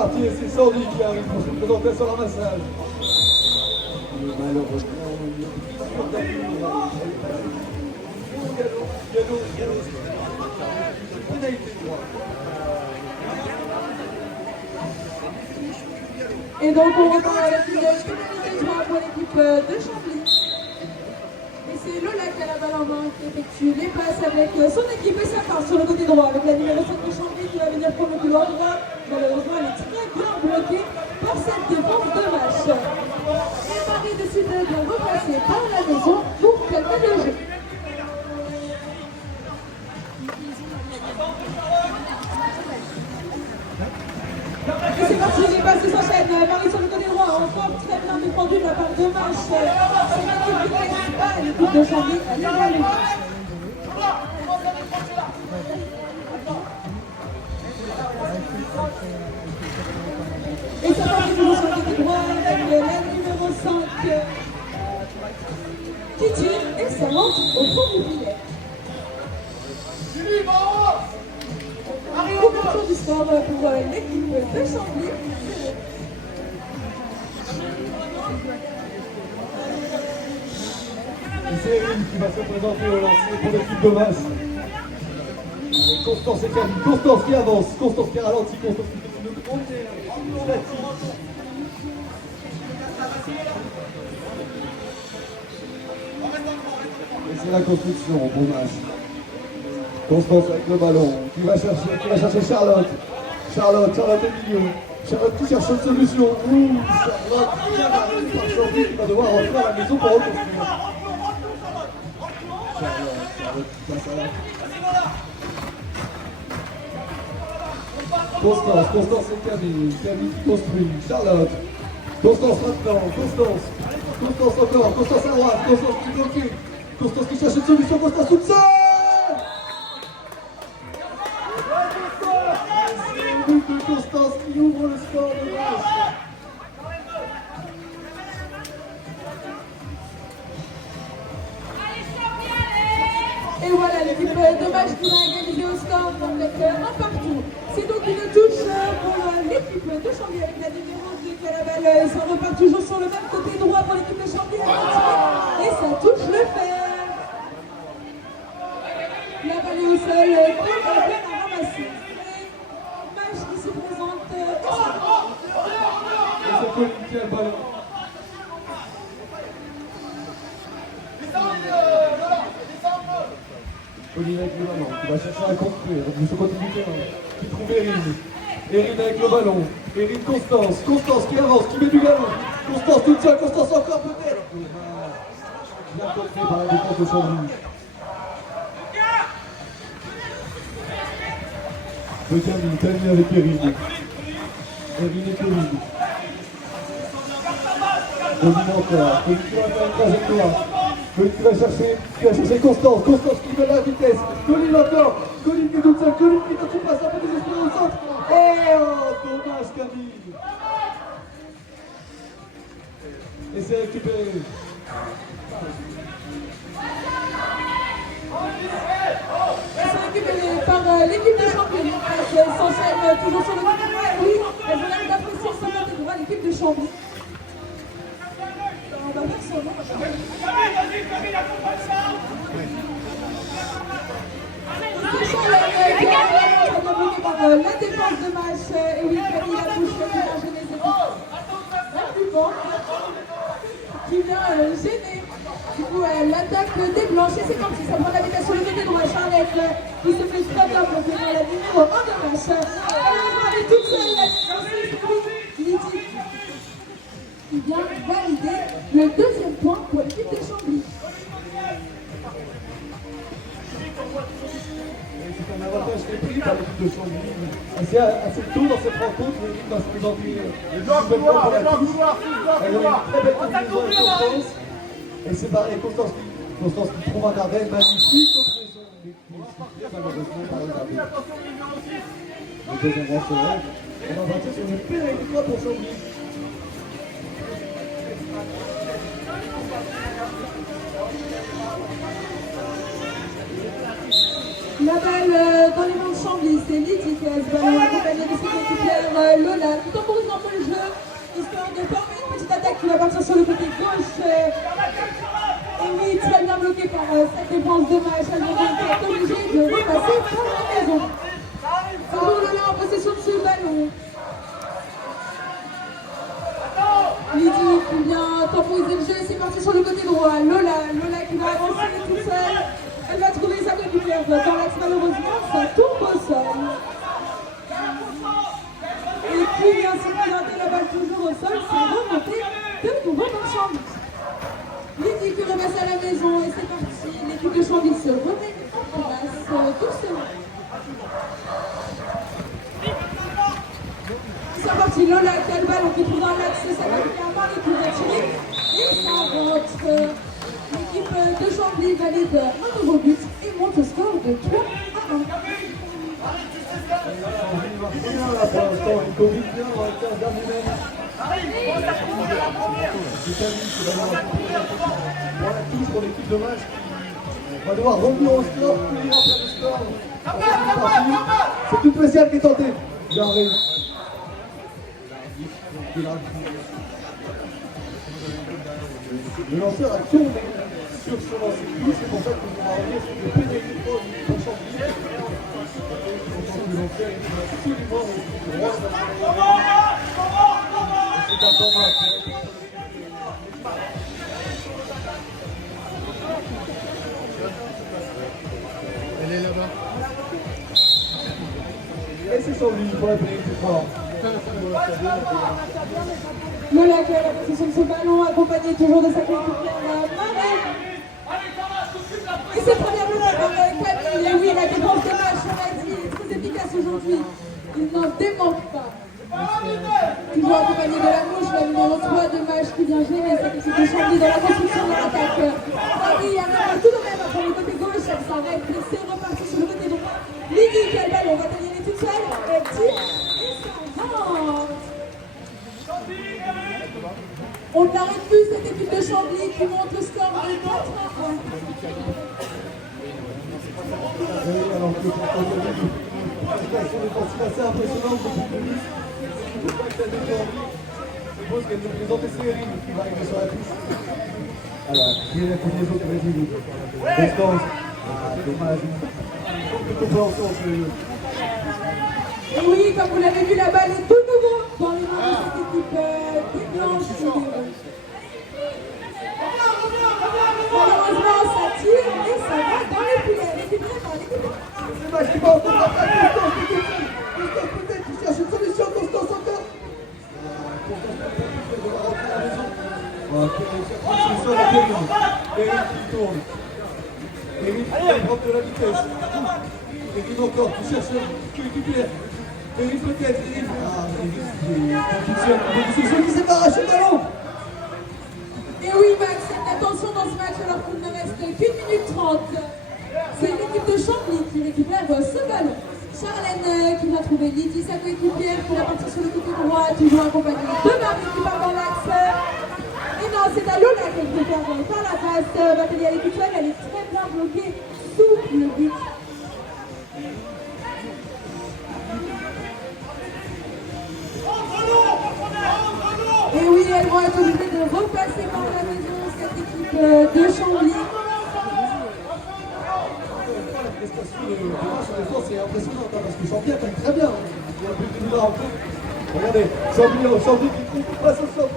parti et c'est Sandy qui arrive pour se présenter sur la massage. Malheureusement, et donc on repart avec une pénalité de droit pour l'équipe de Chambly. Et c'est Lola qui a la balle en main qui effectue les passes avec son équipe et ça part sur le côté droit avec la numéro 5 de Chambly qui va venir prendre le couloir droit. Malheureusement elle est très bien bloquée par cette défense de match. Et Marie décide de la repasser par la maison pour calmer le jeu. Et c'est parti, les passes s'enchaînent. Marie sur le côté droit, encore très bien défendu de la part de Match. C'est l'équipe qui ne laisse pas l'équipe de Chambly à l'évaluer. Et ça part toujours sur le côté droit avec la numéro 5 qui tire et ça monte au fond du filet. Ouverture du score pour l'équipe de Chambly. Et c'est Erin qui va se présenter au lancer pour l'équipe de Masse. Avec Constance et Camille. Constance qui avance, Constance qui ralentit, Constance qui fait une première statique. Et c'est la construction pour Masse. Constance avec le ballon, qui va chercher Charlotte. Charlotte au milieu. Charlotte qui cherche une solution. Charlotte qui arrive par Chambly qui va devoir rentrer à la maison pour reconstruire. Charlotte qui passe à la... Constance et Camille qui construit. Charlotte. Constance maintenant. Constance encore. Constance à droite. Constance qui bloque. Constance qui cherche une solution. Constance toute seule. Constance qui ouvre le score de match. Et voilà l'équipe de Match qui va égaliser au score avec un partout. C'est donc une touche pour l'équipe de Chambly avec la numéro 2 qui a la balle. Ça repart toujours sur le même côté droit pour l'équipe de Chambly. Et ça touche le fer. La balle est au sol, très peine à ramasser. Match qui se présente. Et c'est Colin qui a le ballon. Colin avec le ballon, qui va chercher à construire de ce côté du terrain, qui trouve Erin. Erin avec le ballon. Erin Constance qui avance, qui met du galon. Constance toute seule, Constance encore peut-être. Bien contré par la défense de Chambly. Camille avec Erin. Erin et Colin. Colin encore. Colin qui va faire une trajectoire. Colin qui va chercher Constance qui met la vitesse. Colin encore. Colin qui est toute seule. Colin qui ne passe un peu désespéré au centre. Oh, dommage Camille. Et c'est récupéré. C'est récupéré par l'équipe de Chambly. Elle s'enchaîne toujours sur le côté droit. Oui, elle veut l'air d'apprécier son côté droit, l'équipe de Chambly. On va faire son nom. Par la défense de Match. Et oui, Camille la touche qui vient gêner ses équipes. La plus forte qui vient gêner. Du coup, l'attaque déblanche et c'est parti. Ça prend la vitesse sur le côté droit. Charlotte qui se fait très bien pour venir la numéro 1 de Match. Elle est toute seule. Lydie qui vient valider le deuxième point pour l'équipe de Chambly. C'est un avantage qui est pris par l'équipe de Chambly. Assez tôt dans cette rencontre, l'équipe va se présenter une nouvelle fois pour la touche. Elle a une très belle combinaison avec Constance. Et c'est pareil, Constance qui trouve un arrêt magnifique au présent. Mais qui malheureusement par le rabais. Le deuxième rang se lève. On va partir sur une pénalité pour Chambly. La balle dans les mains de Chambly, c'est Lydie qui a ce ballon accompagné de ses équipières Lola. Tout en poussant un peu le jeu, histoire de former une petite attaque qui va partir sur le côté gauche. Et oui, très bien bloqué par cette défense de match. Elle est obligée de repasser par la maison. Toujours Lola en possession de ce ballon. Lydie qui vient temporiser le jeu, c'est parti sur le côté droit. Lola qui va avancer toute seule. Elle va trouver sa coéquipière dans l'axe, malheureusement, ça tombe au sol. Et qui vient s'éclater la balle toujours au sol, c'est remonté de nouveau dans Chambly. Lydie qui remet ça à la maison et c'est parti. L'équipe de Chambly se remet en place doucement. C'est parti, Lola qui a le ballon qui trouve dans l'axe, ça va faire mal et qui va tirer. Et ça rentre. L'équipe de Chambly valide un nouveau but et monte au score de 3-1. Il corrige bien dans le 15 derniers mètres. Pour la touche pour l'équipe de match qui va devoir revenir au score, courir après le score. C'est tout spécial qui est tenté. J'arrive. Le lanceur a tourné sur ce lancer. C'est pour ça qu'on va revenir sur le pénalité pour Chambly. Le lanceur est absolument droit. C'est un temps match. Elle est là-bas. Et c'est Chambly pour la pénalité fort. Lola qui a la possession de ce ballon, accompagné toujours de sa coéquipière Marie. Et c'est première Lola par Camille. Et oui, la défense de match, on l'a dit, est très efficace aujourd'hui. Il n'en démanque pas. Toujours accompagné de la mouche, la numéro 3 de match qui vient gêner cette équipe de Chambly dans la construction de l'attaque. Marie arrive tout de même après le côté gauche, elle s'arrête, c'est reparti sur le côté droit. Lydie qui a le ballon, va tenir toute seule, elle tire et ça rentre. On n'arrête plus cette équipe de Chambly qui monte le score de 4-1. Oui, alors que c'est assez impressionnant depuis le début. Je ne sais pas que ça défend. Je suppose qu'elle nous présente Cyril qui va arriver sur la touche. Alors, qui est la combinaison de Brésil? Distance. Dommage. De compréhension entre les deux. Et oui, comme vous l'avez vu, la balle est de nouveau dans les mains de cette équipe des Blanches. Malheureusement, ça tire et ça va dans les filets. L'équipe C'est le match qui va encore après Constance peut-être qui cherche une solution. Constance encore. Constance va rentrer à la maison. C'est sur la pénale. Eric qui tourne. Eric qui prend de la vitesse. Eric encore qui cherche une coéquipière. Eric peut-être. Eric qui s'est pas arraché le ballon. Et oui, Max, attention dans ce match alors qu'il ne reste qu'une minute 30. C'est l'équipe de Chambly qui récupère ce ballon. Charlène qui va trouver Lydie, sa coéquipière, qui va partir sur le côté droit, toujours accompagnée de Marie qui part dans l'axe. Et non, c'est à Lola qui récupère par la passe. Valérie à l'équipe seule, elle est très bien bloquée sous le but. Et oui, elles vont être obligées de repasser par la maison, cette équipe de Chambly. La prestation de défense est impressionnante parce que Chambly attaque très bien. Il y a un peu de là en fait. Regardez, Chambly qui trouve passe au sol.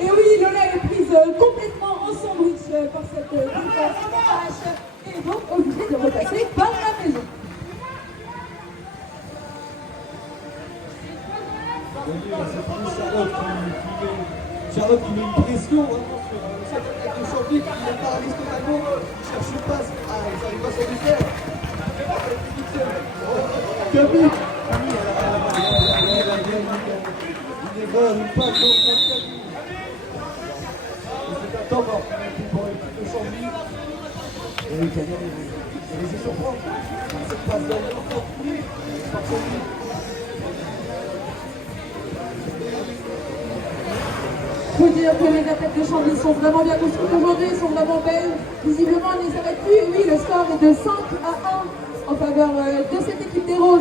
Et oui, Lola est prise complètement en sandwich par cette défense de match et donc obligée de repasser par la maison. Charlotte qui met une pression vraiment sur cette attaque de Chambly qui n'est pas Aristotaco, qui cherche une passe. Ah, ils n'arrivent pas sur du fer. Camille, une erreur, une passe dans le Camille. C'est un temps mort pour l'équipe de Chambly. Et il a laissé surprendre. Cette passe dans le Camille par Chambly. Il faut dire que les attaques de Chambly sont vraiment bien construites aujourd'hui, sont vraiment belles. Visiblement, elles ne s'arrêtent plus. Et oui, le score est de 5-1 en faveur de cette équipe des Roses.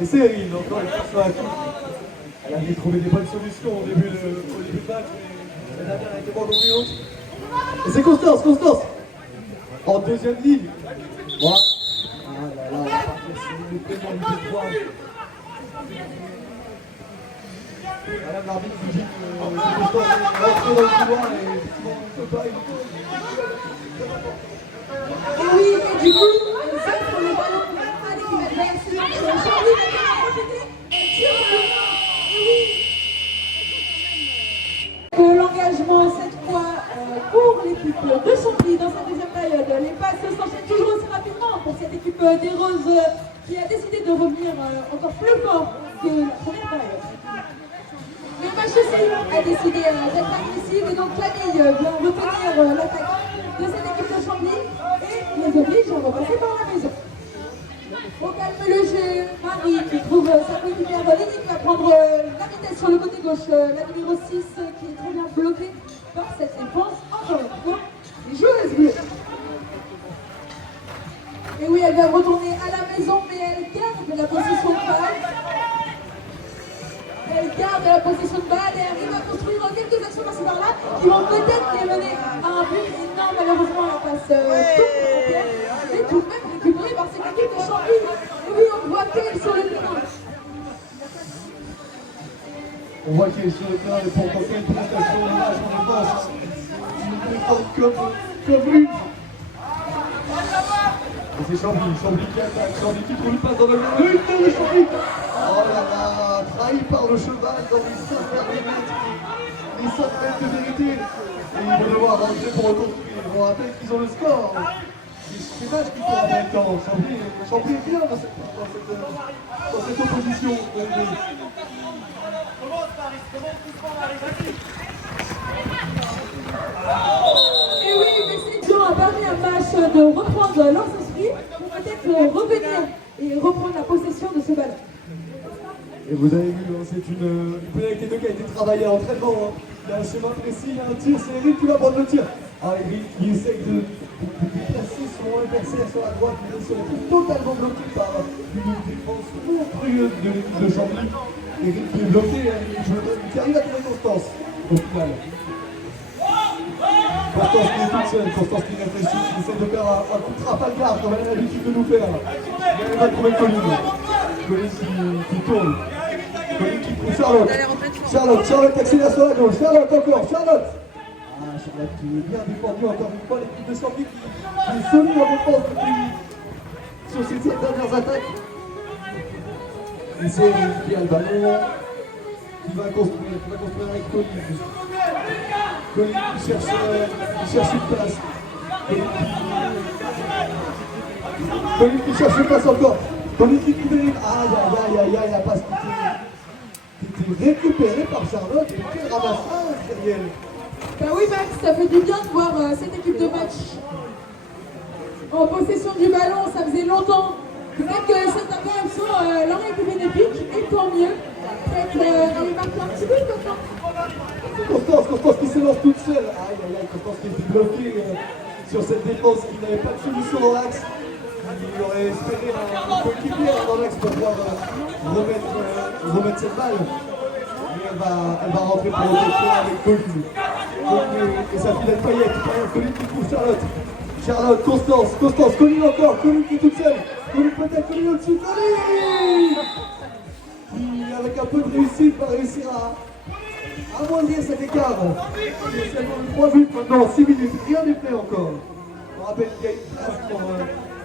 Et c'est Erin, encore une fois, elle avait trouvé des bonnes solutions au début de match, mais la dernière a été moins concluante. Et c'est Constance en deuxième ligne. Voilà. Ah là là, le paiement du droit. Madame l'arbitre vous dit que c'est Constance qui est rentrée dans le couloir et effectivement, on ne peut pas éviter. Et oui, et du coup, c'est pour le ballon à l'équipe adverse. Chambly va répéter, elle tire au but. Et oui. Que l'engagement cette fois pour l'équipe de Chambly dans cette deuxième période. Les passes s'enchaînent toujours aussi rapidement pour cette équipe des Roses qui a décidé de revenir encore plus fort que la première période. Le match aussi a décidé d'être agressif et donc Camille vient retenir l'attaque de cette équipe de Chambly et les oblige à repasser par la maison. On calme le jeu, Marie qui trouve sa coéquipière Lénie qui va prendre la vitesse sur le côté gauche, la numéro 6 qui est très bien bloquée par cette défense, encore une fois, les joueuses bleues. Et oui, elle va retourner à la maison, mais elle garde la possession de balle. Elle garde la possession de balle et arrive à construire quelques actions par-ci par-là qui vont peut-être les mener à un but. Et non, malheureusement, la passe toute frontière est tout de même récupérée par cette équipe de Chambly. Et oui, on voit qu'elle est sur le terrain. On voit qu'il est sur le terrain et pourtant quelle prestation de match en défense. Une défense comme lui. Et c'est Chambly qui attaque, Chambly qui trouve une passe dans le but de Chambly. Oh là là, trahi par le cheval dans les 5 derniers mètres. Les 5 mètres de vérité. Et ils vont devoir rentrer pour reconstruire. On rappelle qu'ils ont le score. C'est match qui court en même temps. Chambly est bien dans cette opposition. Et oui, mais cette a permis à Mache de reprendre leurs esprits pour peut-être revenir et reprendre la possession de ce ballon. Et vous avez vu, hein, c'est une pénalité qui a été travaillée à l'entraînement. Hein. Il y a un schéma précis, il y a un tir, c'est Eric qui va prendre le tir. Ah, Eric qui essaye de déplacer son adversaire sur la droite, mais il se retrouve totalement bloqué par une défense monstrueuse de l'équipe de Chambly. Eric qui est bloqué, hein, qui arrive à trouver Constance au final. Constance qui est toute seule, Constance qui réfléchit, qui essaie de faire un coup de Trafalgar comme elle a l'habitude de nous faire. Mais elle va trouver Colline. Colline qui tourne. Colline qui trouve Charlotte accélère sur la gauche. Charlotte encore, Charlotte. Ah, Charlotte qui est bien défendue encore une fois, l'équipe de Chambly qui est solide en défense sur ces 7 dernières attaques. Et c'est qui a le ballon, qui va construire avec Colline. Colline qui cherche une place. Colline qui cherche une place encore. Colline qui trouve une... Aïe, la passe qui était récupérée par Charlotte. Et quel ramassage derrière. Bah oui Max, ça fait du bien de voir cette équipe de match en possession du ballon, ça faisait longtemps. Peut-être que certains gars leur équipe bénéfique, et tant mieux. Peut-être aller marquer un petit peu maintenant. Constance qui se lance toute seule. Aïe, Constance qui était bloquée sur cette défense qui n'avait pas de solution dans l'axe. Il aurait espéré un coéquipier dans l'axe pour pouvoir remettre cette balle. Mais elle va rentrer pour le avec Colline. Et sa fille Payette. Colline qui trouve Charlotte, Constance, Colline encore, Colline qui est toute seule. Colline peut-être, Colline au-dessus, Colline qui, avec un peu de réussite, va réussir à amoindrir cet écart. Il y a seulement 3 buts maintenant, 6 minutes, rien n'est fait encore. On rappelle qu'il y a une place pour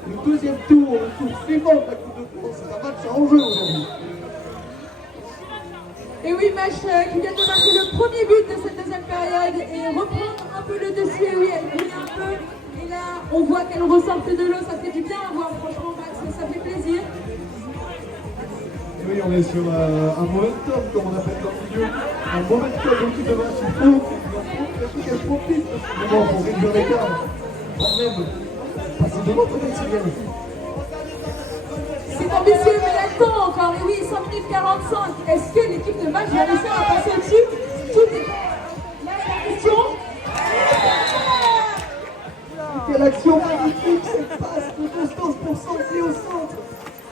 le deuxième tour, le tour suivant de la Coupe de France. C'est un match à enjeu aujourd'hui. Et oui, Mache qui vient de marquer le premier but de cette deuxième période et reprendre un peu le dessus. Et oui, elle brille un peu. Et là, on voit qu'elle ressort de l'eau. Ça fait du bien à voir, franchement, Max. Ça fait plaisir. Oui, on est sur un momentum, comme on appelle dans le milieu. Un momentum de l'équipe de match. Il faut qu'elle profite de ce moment pour réduire l'écart. Quand même, passer devant peut-être c'est bien. C'est ambitieux, mais il y a le temps encore. Et oui, 5 minutes 45. Est-ce que l'équipe de match va réussir à passer au-dessus? Tout dépend. Là, la question. Quelle action magnifique, cette passe de Constance pour centrer au centre.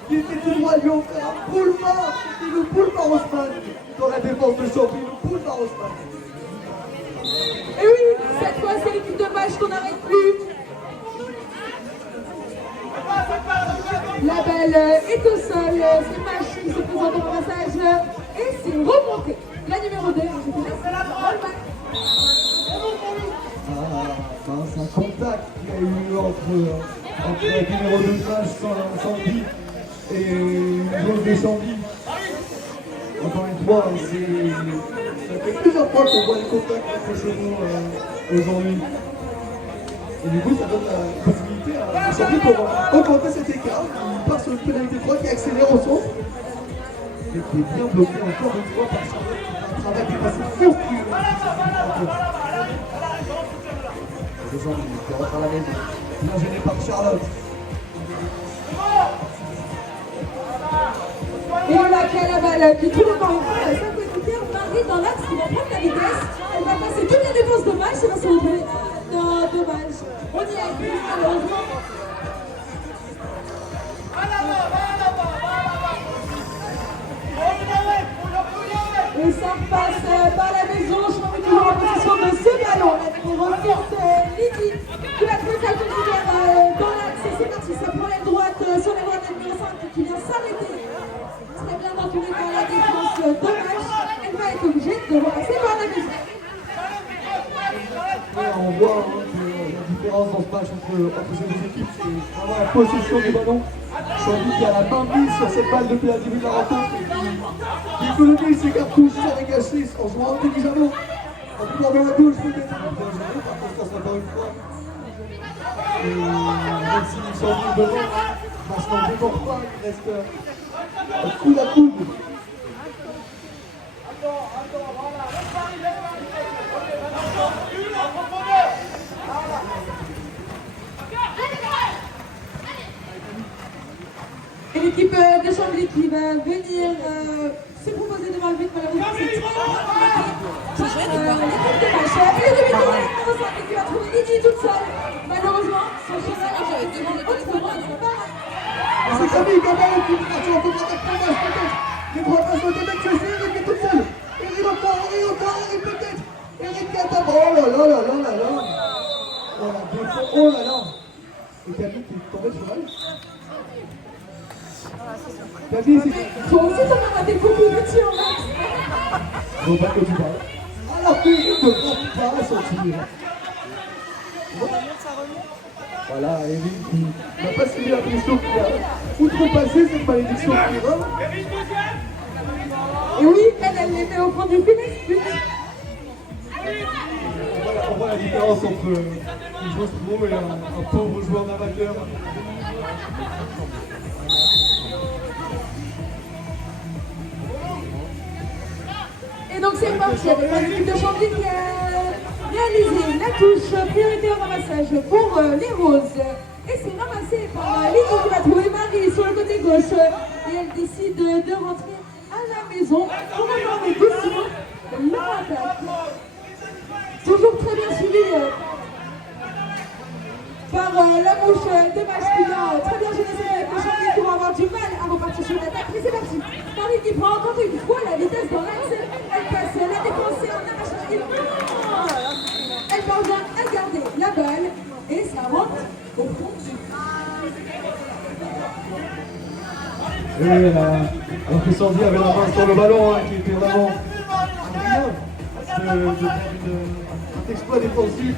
Il était tout droit, lui ont fait un boulevard. C'était le boulevard Haussmann. Dans la défense de Champy, le boulevard Haussmann. Et oui, cette fois, c'est l'équipe de match qu'on n'arrête plus. La balle est au sol. C'est Match qui se présente au passage. Et c'est remonté. La numéro 2, je vous laisse la parole. C'est un contact qu'il y a eu entre la numéro 2 de match, Sandy, et une joueuse de Sandy. Encore une fois, ça fait plusieurs fois qu'on voit les contacts entre chevaux aujourd'hui. Et du coup, ça donne la possibilité à Sandy pour augmenter cet écart. Il part sur une pénalité 3 qui accélère au centre. Et qui est bien bloqué encore une fois par Sandy. Un travail qui est passé monstrueux. Les gens qui rentrent à la maison, bien gêné par Charlotte. Et voilà qui a la balle qui tourne encore une fois. Sa coéquipière Marie dans l'axe qui va prendre la vitesse. Elle va passer toutes les défenses de match. Et va se retrouver. Non, dommage. On y est plus malheureusement. Et ça repasse par la maison. Je suis toujours en position de ce ballon. La numéro 6, Lydie, qui va trouver sa coéquipière dans l'axe. Et c'est parti, ça prend l'aile droite sur les voies de la numéro 5 qui vient s'arrêter. Très bien entourée par la défense de match. Elle va être obligée de repasser par la maison. On voit que la différence dans ce match entre ces deux équipes, c'est vraiment la possession du ballon. Chandy qui a la main mise sur cette balle depuis la début de la rencontre et qui économise ses cartouches sans les gâcher, en jouant intelligemment. En prenant la touche, peut-être bien géré par Constance encore une fois. Et même si Chandy est devant, match n'en déborde pas, il reste coude à coude. Et l'équipe de Chambly qui va venir se proposer devant le but, malheureusement c'est très compliqué par l'équipe de match. Et le demi-tour, la numéro 5 qui va trouver Lydie toute seule. Malheureusement, son chemin est autrement disparaît. C'est Camille Gabel qui va sur un contre-attaque pour match peut-être. Les trois passes de Québec, c'est Eric qui est toute seule. Eric encore, Eric peut-être. Eric qui attaque. Oh là là là là là là. Oh la défense, oh là là. Et Camille qui est tombée sur elle. Camille, c'est... Toi aussi, t'en as raté beaucoup de tirs en max. Non, pas que tu parles. Alors qu'il ne prend pas son tir. Voilà, Eric qui n'a pas suivi la pression qui a outrepassé cette malédiction de tireur. Et oui, elle les met au fond du filet. On voit la différence entre une joueuse pro et un pauvre joueur amateur. Et donc c'est parti avec l'équipe de Chambly qui a réalisé la touche prioritaire ramassage pour les roses. Et c'est ramassé par Lydie qui va trouver Marie sur le côté gauche. Et elle décide de rentrer à la maison pour rejoindre doucement leur attaque. Toujours très bien suivi par la mouche de match qui vient très bien gêner cette équipe de Chambly qui vont avoir du mal à repartir sur l'attaque. Mais c'est parti. Marie qui prend encore une fois la vitesse dans l'axe. Elle passe la défense et en arrache. Elle parvient à garder la balle et ça rentre au fond. Et alors que Sandy avait la main sur le ballon, qui était vraiment rien de faire un exploit défensif.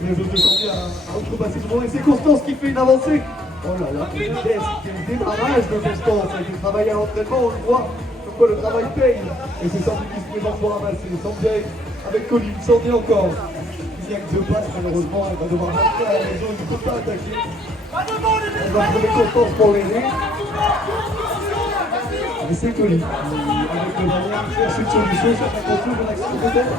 Mais le Sandy a outrepassé ce moment et c'est Constance qui fait une avancée. Oh là là, quelle vitesse, quel démarrage de Constance avec le travail à l'entraînement, on le voit, comme quoi le travail paye. Et c'est Sandy qui se présente pour ramasser. Sandy avec Colline, Sandy encore. Il n'y a que deux passes malheureusement, elle va devoir rentrer à la maison, il ne peut pas attaquer. Elle va trouver Constance pour l'aider. Et c'est Colline. Avec le ballon, il cherche une solution, cherche un contour de l'action peut-être.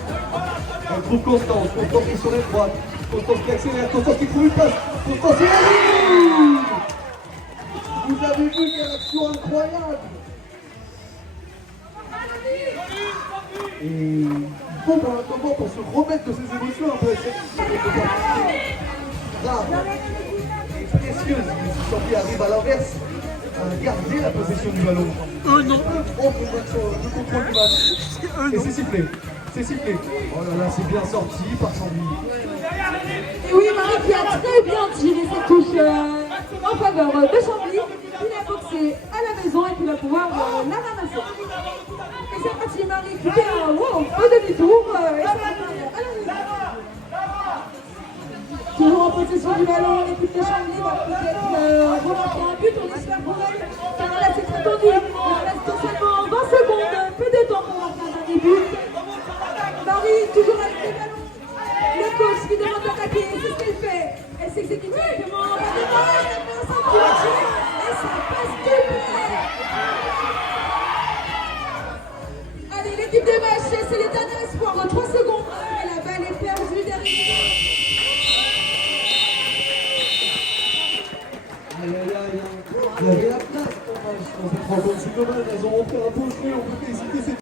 Elle trouve Constance qui est sur la droite. Constance qui accélère, Constance qui trouve une passe. Constance qui est. Vous avez vu quelle action incroyable. Et il faut pour un moment pour se remettre de ses émotions un peu. Grave et précieuse. Mais si Champi arrive à l'inverse, à garder la possession du ballon. Non. Prendre le contrôle du match. Et c'est sifflé. C'est sifflé. Oh là là, c'est bien sorti par Champi. Et oui, Marie qui a très bien tiré cette touche en faveur de Chambly. Il a boxé à la maison et qui va pouvoir la ramasser. Et c'est parti, Marie qui fait un demi-tour et ça va à la maison. Toujours en possession du ballon, l'équipe de Chambly va peut-être remarquer un but, on espère pour elle, car là c'est très tendu. Il reste seulement 20 secondes, peu de temps pour marquer un dernier but. Marie, toujours avec le ballon. Le coach qui demande d'attaquer, c'est ce qu'elle fait. Elle s'exécute directement. La démarche, elle fait un centre et ça passe tout près. Allez, l'équipe de match, c'est les derniers espoirs. 3 secondes et la balle est perdue derrière. Aïe aïe aïe. Il y avait la place pour match dans cette rencontre. C'est dommage, elles ont montré un beau jeu, on peut féliciter ces